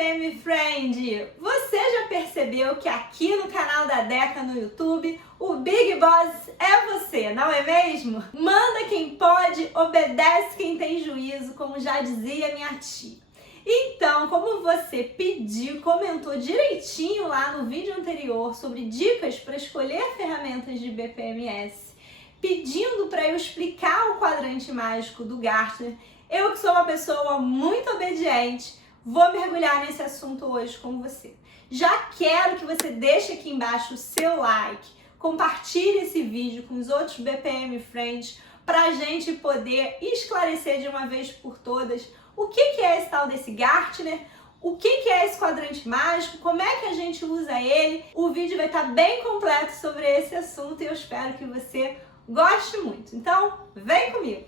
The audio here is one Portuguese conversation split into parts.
BPM Friend! Você já percebeu que aqui no canal da Deca no YouTube, o Big Boss é você, não é mesmo? Manda quem pode, obedece quem tem juízo, como já dizia minha tia. Então, como você pediu, comentou direitinho lá no vídeo anterior sobre dicas para escolher ferramentas de BPMS, pedindo para eu explicar o quadrante mágico do Gartner, eu que sou uma pessoa muito obediente, vou mergulhar nesse assunto hoje com você. Já quero que você deixe aqui embaixo o seu like, compartilhe esse vídeo com os outros BPM Friends para a gente poder esclarecer de uma vez por todas o que é esse tal desse Gartner, o que é esse quadrante mágico, como é que a gente usa ele. O vídeo vai estar bem completo sobre esse assunto e eu espero que você goste muito. Então, vem comigo!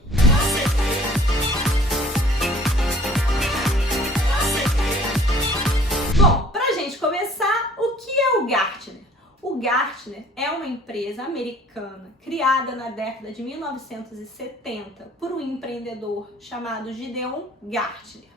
Bom, pra gente começar, o que é o Gartner? O Gartner é uma empresa americana criada na década de 1970 por um empreendedor chamado Gideon Gartner.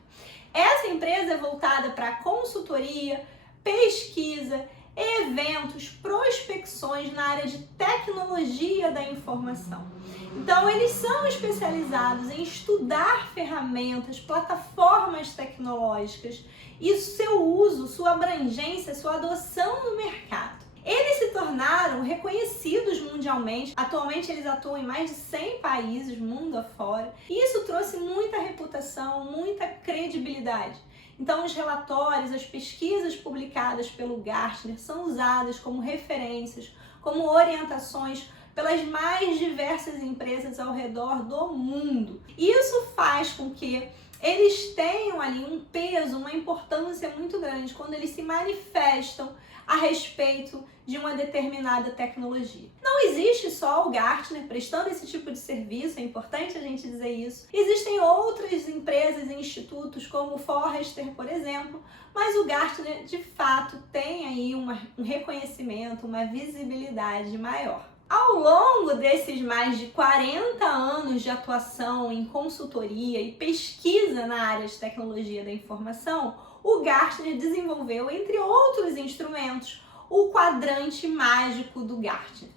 Essa empresa é voltada para consultoria, pesquisa, eventos, prospecções na área de tecnologia da informação. Então, eles são especializados em estudar ferramentas, plataformas tecnológicas e seu uso, sua abrangência, sua adoção no mercado. Eles se tornaram reconhecidos mundialmente. Atualmente eles atuam em mais de 100 países, mundo afora. E isso trouxe muita reputação, muita credibilidade. Então os relatórios, as pesquisas publicadas pelo Gartner são usadas como referências, como orientações pelas mais diversas empresas ao redor do mundo. Isso faz com que eles tenham ali um peso, uma importância muito grande quando eles se manifestam a respeito de uma determinada tecnologia. Não existe só o Gartner prestando esse tipo de serviço, é importante a gente dizer isso. Existem outras empresas e institutos, como o Forrester, por exemplo, mas o Gartner, de fato, tem aí um reconhecimento, uma visibilidade maior. Ao longo desses mais de 40 anos de atuação em consultoria e pesquisa na área de tecnologia da informação, o Gartner desenvolveu, entre outros instrumentos, o quadrante mágico do Gartner.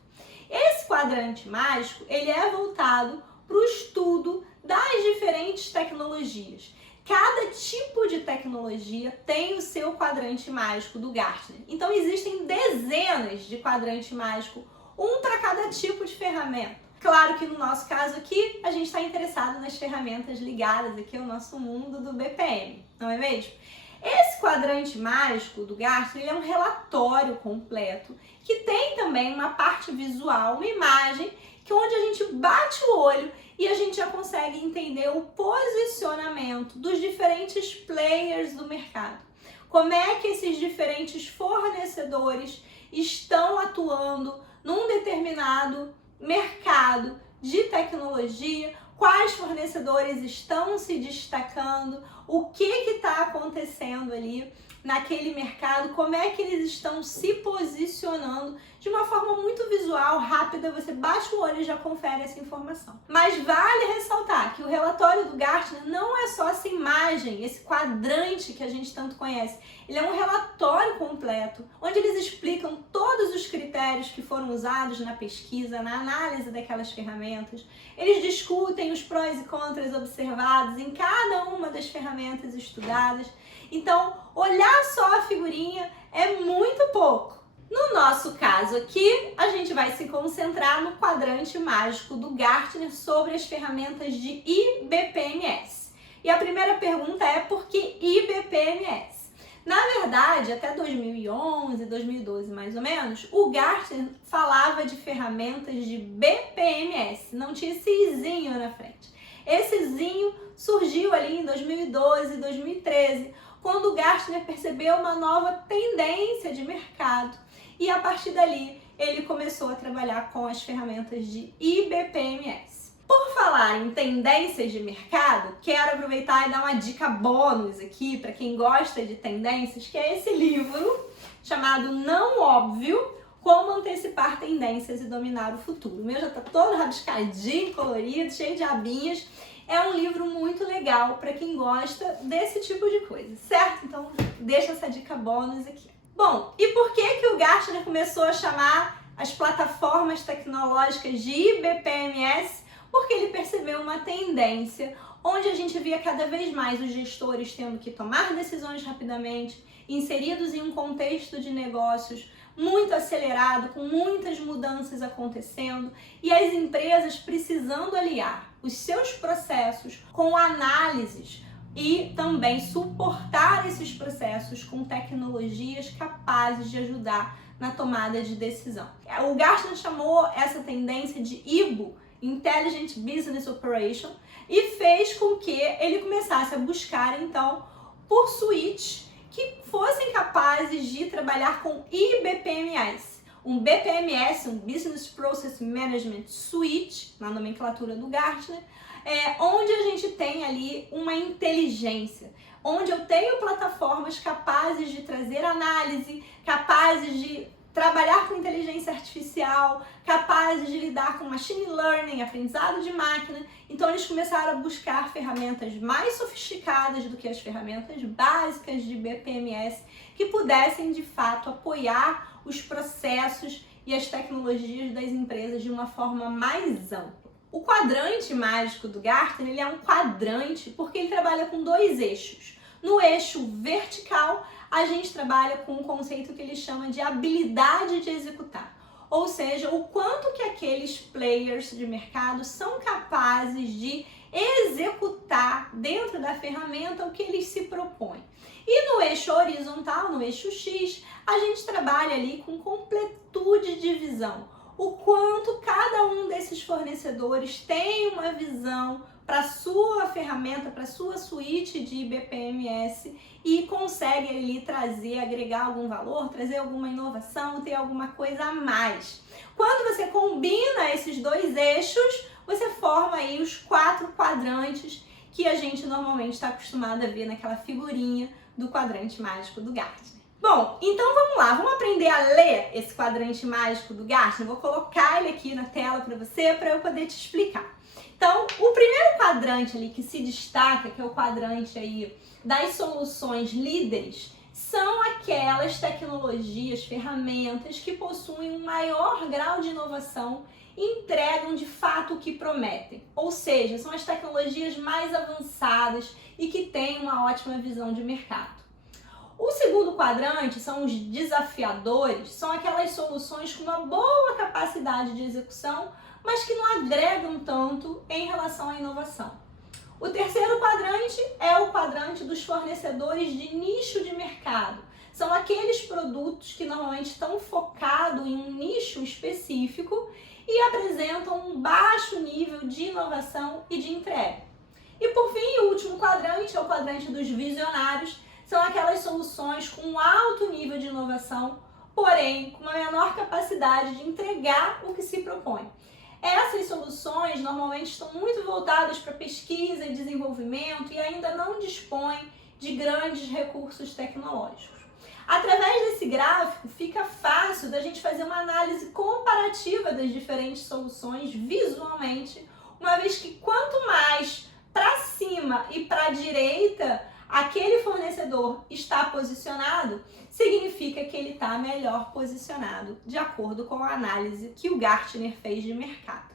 Esse quadrante mágico ele é voltado para o estudo das diferentes tecnologias. Cada tipo de tecnologia tem o seu quadrante mágico do Gartner. Então existem dezenas de quadrante mágico, um para cada tipo de ferramenta. Claro que no nosso caso aqui, a gente está interessado nas ferramentas ligadas aqui ao nosso mundo do BPM, não é mesmo? Esse quadrante mágico do Gartner ele é um relatório completo que tem também uma parte visual, uma imagem, que onde a gente bate o olho e a gente já consegue entender o posicionamento dos diferentes players do mercado. Como é que esses diferentes fornecedores estão atuando num determinado mercado de tecnologia, quais fornecedores estão se destacando, o que está acontecendo ali naquele mercado, como é que eles estão se posicionando de uma forma muito visual, rápida, você bate o olho e já confere essa informação. Mas vale ressaltar que o relatório do Gartner não é só essa imagem, esse quadrante que a gente tanto conhece, ele é um relatório completo, onde eles explicam todos os critérios que foram usados na pesquisa, na análise daquelas ferramentas, eles discutem os prós e contras observados em cada uma das ferramentas estudadas. Então, olhar só a figurinha é muito pouco. No nosso caso aqui, a gente vai se concentrar no quadrante mágico do Gartner sobre as ferramentas de IBPMS. E a primeira pergunta é por que IBPMS? Na verdade, até 2011, 2012 mais ou menos, o Gartner falava de ferramentas de BPMS, não tinha esse izinho na frente. Esse izinho surgiu ali em 2012, 2013, quando o Gartner percebeu uma nova tendência de mercado e a partir dali ele começou a trabalhar com as ferramentas de IBPMS. Por falar em tendências de mercado, quero aproveitar e dar uma dica bônus aqui para quem gosta de tendências, que é esse livro chamado Não Óbvio, Como Antecipar Tendências e Dominar o Futuro. O meu já está todo rabiscadinho, colorido, cheio de abinhas. É um livro muito legal para quem gosta desse tipo de coisa, certo? Então, deixa essa dica bônus aqui. Bom, e por que o Gartner começou a chamar as plataformas tecnológicas de IBPMS? Porque ele percebeu uma tendência onde a gente via cada vez mais os gestores tendo que tomar decisões rapidamente, inseridos em um contexto de negócios muito acelerado, com muitas mudanças acontecendo, e as empresas precisando aliar os seus processos com análises e também suportar esses processos com tecnologias capazes de ajudar na tomada de decisão. O Gartner chamou essa tendência de IBO, Intelligent Business Operation, e fez com que ele começasse a buscar, então, por suítes que fossem capazes de trabalhar com IBPMS. Um BPMS, um Business Process Management Suite, na nomenclatura do Gartner, onde a gente tem ali uma inteligência, onde eu tenho plataformas capazes de trazer análise, capazes de trabalhar com inteligência artificial, capazes de lidar com machine learning, aprendizado de máquina. Então eles começaram a buscar ferramentas mais sofisticadas do que as ferramentas básicas de BPMS, que pudessem de fato apoiar os processos e as tecnologias das empresas de uma forma mais ampla. O quadrante mágico do Gartner, ele é um quadrante porque ele trabalha com dois eixos. No eixo vertical, a gente trabalha com um conceito que ele chama de habilidade de executar. Ou seja, o quanto que aqueles players de mercado são capazes de executar dentro da ferramenta o que eles se propõem. E no eixo horizontal, no eixo X, a gente trabalha ali com completude de visão. O quanto cada um desses fornecedores tem uma visão para a sua ferramenta, para a sua suíte de BPMS e consegue ali trazer, agregar algum valor, trazer alguma inovação, ter alguma coisa a mais. Quando você combina esses dois eixos, você forma aí os 4 quadrantes que a gente normalmente está acostumado a ver naquela figurinha do quadrante mágico do Gartner. Bom, então vamos lá, vamos aprender a ler esse quadrante mágico do Gartner. Vou colocar ele aqui na tela para você, para eu poder te explicar. Então, o primeiro quadrante ali que se destaca, que é o quadrante aí das soluções líderes, são aquelas tecnologias, ferramentas que possuem um maior grau de inovação e entregam de fato o que prometem. Ou seja, são as tecnologias mais avançadas e que têm uma ótima visão de mercado. O segundo quadrante são os desafiadores, são aquelas soluções com uma boa capacidade de execução, mas que não agregam tanto em relação à inovação. O terceiro quadrante é o quadrante dos fornecedores de nicho de mercado. São aqueles produtos que normalmente estão focados em um nicho específico e apresentam um baixo nível de inovação e de entrega. E por fim, o último quadrante é o quadrante dos visionários. São aquelas soluções com um alto nível de inovação, porém com uma menor capacidade de entregar o que se propõe. Essas soluções normalmente estão muito voltadas para pesquisa e desenvolvimento e ainda não dispõem de grandes recursos tecnológicos. Através desse gráfico fica fácil da gente fazer uma análise comparativa das diferentes soluções visualmente, uma vez que quanto mais para cima e para a direita aquele fornecedor está posicionado, significa que ele está melhor posicionado, de acordo com a análise que o Gartner fez de mercado.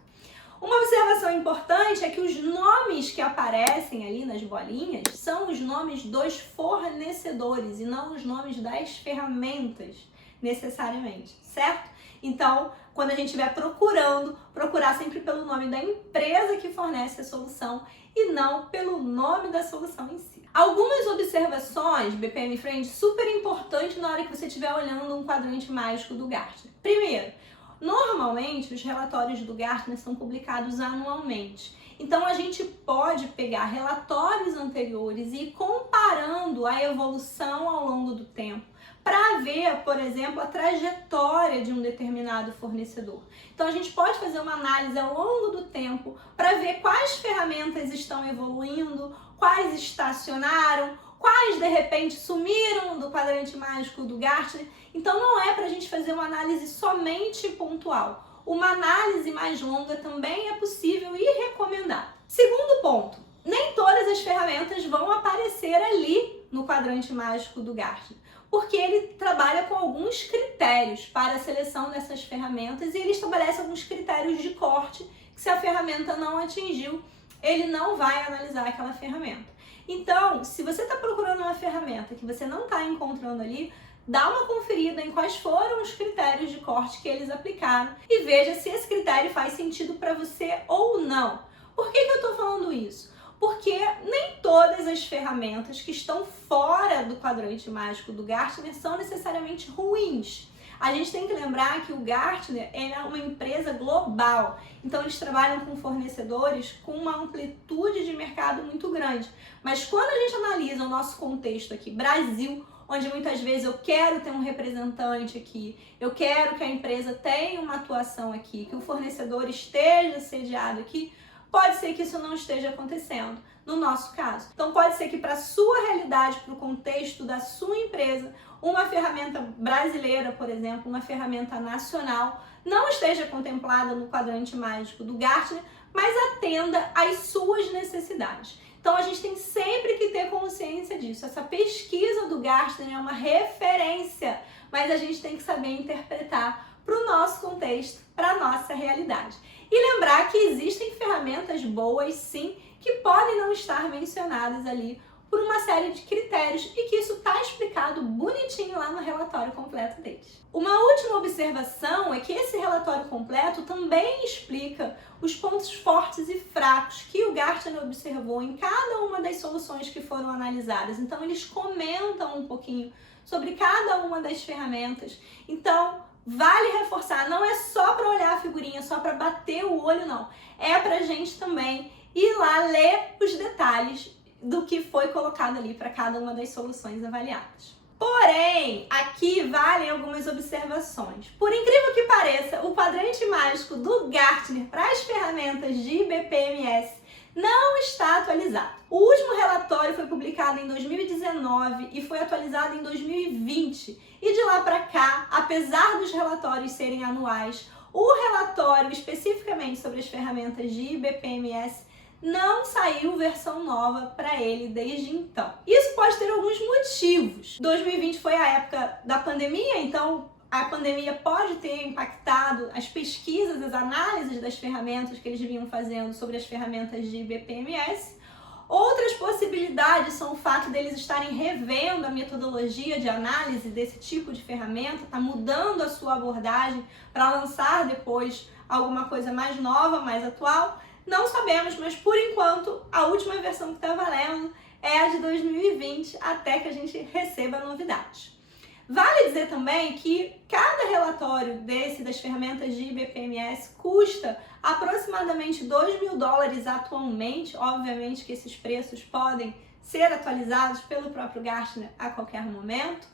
Uma observação importante é que os nomes que aparecem ali nas bolinhas são os nomes dos fornecedores e não os nomes das ferramentas, necessariamente, certo? Então, quando a gente estiver procurando, procurar sempre pelo nome da empresa que fornece a solução e não pelo nome da solução em si. Algumas observações, BPM Friend, super importantes na hora que você estiver olhando um quadrante mágico do Gartner. Primeiro, normalmente os relatórios do Gartner são publicados anualmente. Então a gente pode pegar relatórios anteriores e ir comparando a evolução ao longo do tempo para ver, por exemplo, a trajetória de um determinado fornecedor. Então a gente pode fazer uma análise ao longo do tempo para ver quais ferramentas estão evoluindo, quais estacionaram, quais de repente sumiram do quadrante mágico do Gartner. Então não é para a gente fazer uma análise somente pontual. Uma análise mais longa também é possível e recomendada. Segundo ponto, nem todas as ferramentas vão aparecer ali no quadrante mágico do Gartner, porque ele trabalha com alguns critérios para a seleção dessas ferramentas e ele estabelece alguns critérios de corte que, se a ferramenta não atingiu, ele não vai analisar aquela ferramenta. Então, se você está procurando uma ferramenta que você não está encontrando ali, dá uma conferida em quais foram os critérios de corte que eles aplicaram e veja se esse critério faz sentido para você ou não. Por que eu estou falando isso? Porque nem todas as ferramentas que estão fora do quadrante mágico do Gartner são necessariamente ruins. A gente tem que lembrar que o Gartner é uma empresa global, então eles trabalham com fornecedores com uma amplitude de mercado muito grande. Mas quando a gente analisa o nosso contexto aqui, Brasil, onde muitas vezes eu quero ter um representante aqui, eu quero que a empresa tenha uma atuação aqui, que o fornecedor esteja sediado aqui, pode ser que isso não esteja acontecendo no nosso caso. Então pode ser que para a sua realidade, para o contexto da sua empresa, uma ferramenta brasileira, por exemplo, uma ferramenta nacional, não esteja contemplada no quadrante mágico do Gartner, mas atenda às suas necessidades. Então a gente tem sempre que ter consciência disso. Essa pesquisa do Gartner é uma referência, mas a gente tem que saber interpretar para o nosso contexto, para a nossa realidade. E lembrar que existem ferramentas boas, sim, que podem não estar mencionadas ali por uma série de critérios e que isso está explicado bonitinho lá no relatório completo deles. Uma última observação é que esse relatório completo também explica os pontos fortes e fracos que o Gartner observou em cada uma das soluções que foram analisadas. Então eles comentam um pouquinho sobre cada uma das ferramentas. Então vale reforçar, não é só para olhar a figurinha, só para bater o olho, não. É para a gente também ir lá ler os detalhes do que foi colocado ali para cada uma das soluções avaliadas. Porém, aqui valem algumas observações. Por incrível que pareça, o quadrante mágico do Gartner para as ferramentas de IBP-MS não está atualizado. O último relatório foi publicado em 2019 e foi atualizado em 2020. E de lá para cá, apesar dos relatórios serem anuais, o relatório especificamente sobre as ferramentas de IBP-MS não saiu versão nova para ele desde então. Isso pode ter alguns motivos. 2020 foi a época da pandemia, então a pandemia pode ter impactado as pesquisas, as análises das ferramentas que eles vinham fazendo sobre as ferramentas de IBP-MS. Outras possibilidades são o fato deles estarem revendo a metodologia de análise desse tipo de ferramenta, tá mudando a sua abordagem para lançar depois alguma coisa mais nova, mais atual. Não sabemos, mas por enquanto a última versão que está valendo é a de 2020, até que a gente receba novidades. Vale dizer também que cada relatório das ferramentas de IBP-MS custa aproximadamente $2.000 atualmente. Obviamente que esses preços podem ser atualizados pelo próprio Gartner a qualquer momento.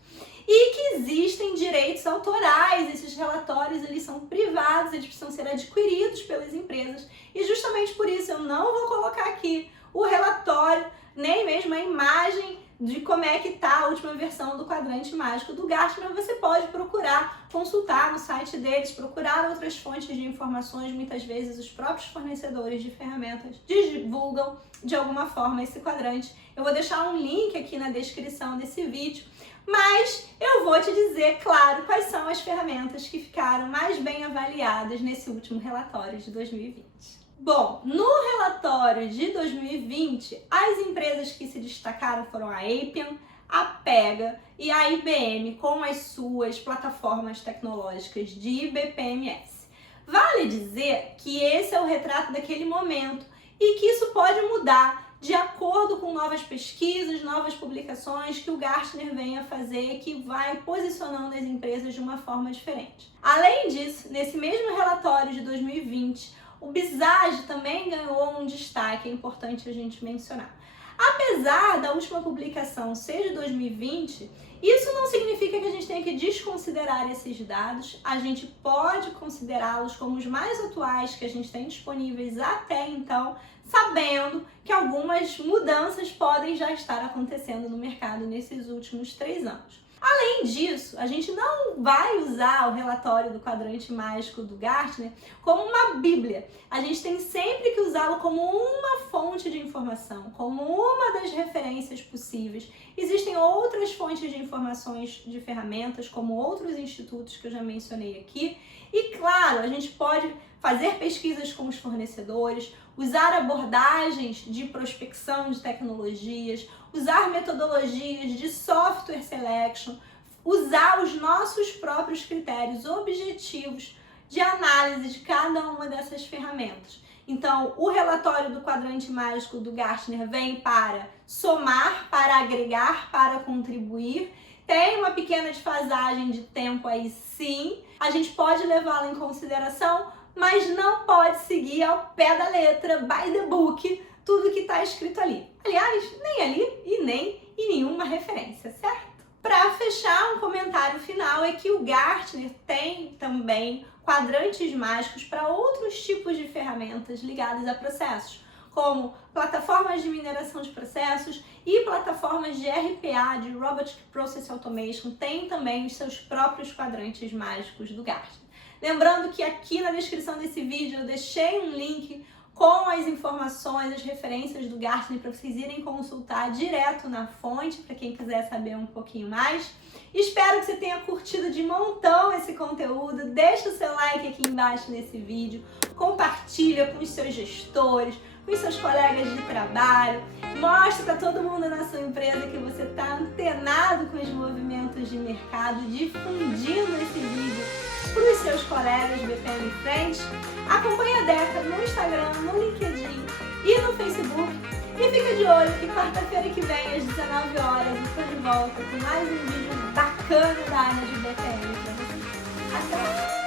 E que existem direitos autorais, esses relatórios eles são privados, eles precisam ser adquiridos pelas empresas. E justamente por isso eu não vou colocar aqui o relatório, nem mesmo a imagem de como é que está a última versão do quadrante mágico do Gartner. Você pode procurar, consultar no site deles, procurar outras fontes de informações. Muitas vezes os próprios fornecedores de ferramentas divulgam de alguma forma esse quadrante. Eu vou deixar um link aqui na descrição desse vídeo, mas eu vou te dizer, claro, quais são as ferramentas que ficaram mais bem avaliadas nesse último relatório de 2020. Bom, no relatório de 2020, as empresas que se destacaram foram a Appian, a Pega e a IBM com as suas plataformas tecnológicas de IBP-MS. Vale dizer que esse é o retrato daquele momento e que isso pode mudar de acordo com novas pesquisas, novas publicações que o Gartner vem a fazer, que vai posicionando as empresas de uma forma diferente. Além disso, nesse mesmo relatório de 2020, o Visage também ganhou um destaque, é importante a gente mencionar. Apesar da última publicação ser de 2020, isso não significa que a gente tenha que desconsiderar esses dados. A gente pode considerá-los como os mais atuais que a gente tem disponíveis até então, sabendo que algumas mudanças podem já estar acontecendo no mercado nesses últimos 3 anos. Além disso, a gente não vai usar o relatório do quadrante mágico do Gartner como uma bíblia. A gente tem sempre que usá-lo como uma fonte de informação, como uma das referências possíveis. Existem outras fontes de informações de ferramentas, como outros institutos que eu já mencionei aqui. E claro, a gente pode fazer pesquisas com os fornecedores, usar abordagens de prospecção de tecnologias, usar metodologias de software selection, usar os nossos próprios critérios objetivos de análise de cada uma dessas ferramentas. Então, o relatório do quadrante mágico do Gartner vem para somar, para agregar, para contribuir. Tem uma pequena desfasagem de tempo aí, sim. A gente pode levá-la em consideração, mas não pode seguir ao pé da letra, by the book, tudo que está escrito ali. Aliás, nem ali e nem em nenhuma referência, certo? Para fechar, um comentário final é que o Gartner tem também quadrantes mágicos para outros tipos de ferramentas ligadas a processos, como plataformas de mineração de processos e plataformas de RPA, de Robotic Process Automation, tem também os seus próprios quadrantes mágicos do Gartner. Lembrando que aqui na descrição desse vídeo eu deixei um link com as informações, as referências do Gartner para vocês irem consultar direto na fonte, para quem quiser saber um pouquinho mais. Espero que você tenha curtido de montão esse conteúdo. Deixa o seu like aqui embaixo nesse vídeo, compartilha com os seus gestores, com os seus colegas de trabalho, mostra para todo mundo na sua empresa que você está antenado com os movimentos de mercado, difundindo esse vídeo para os seus colegas BPM Friends. Acompanhe a Deca no Instagram, no LinkedIn e no Facebook. E fica de olho que quarta-feira que vem, às 19 horas, eu estou de volta com mais um vídeo bacana da área de BPM para você. Até lá!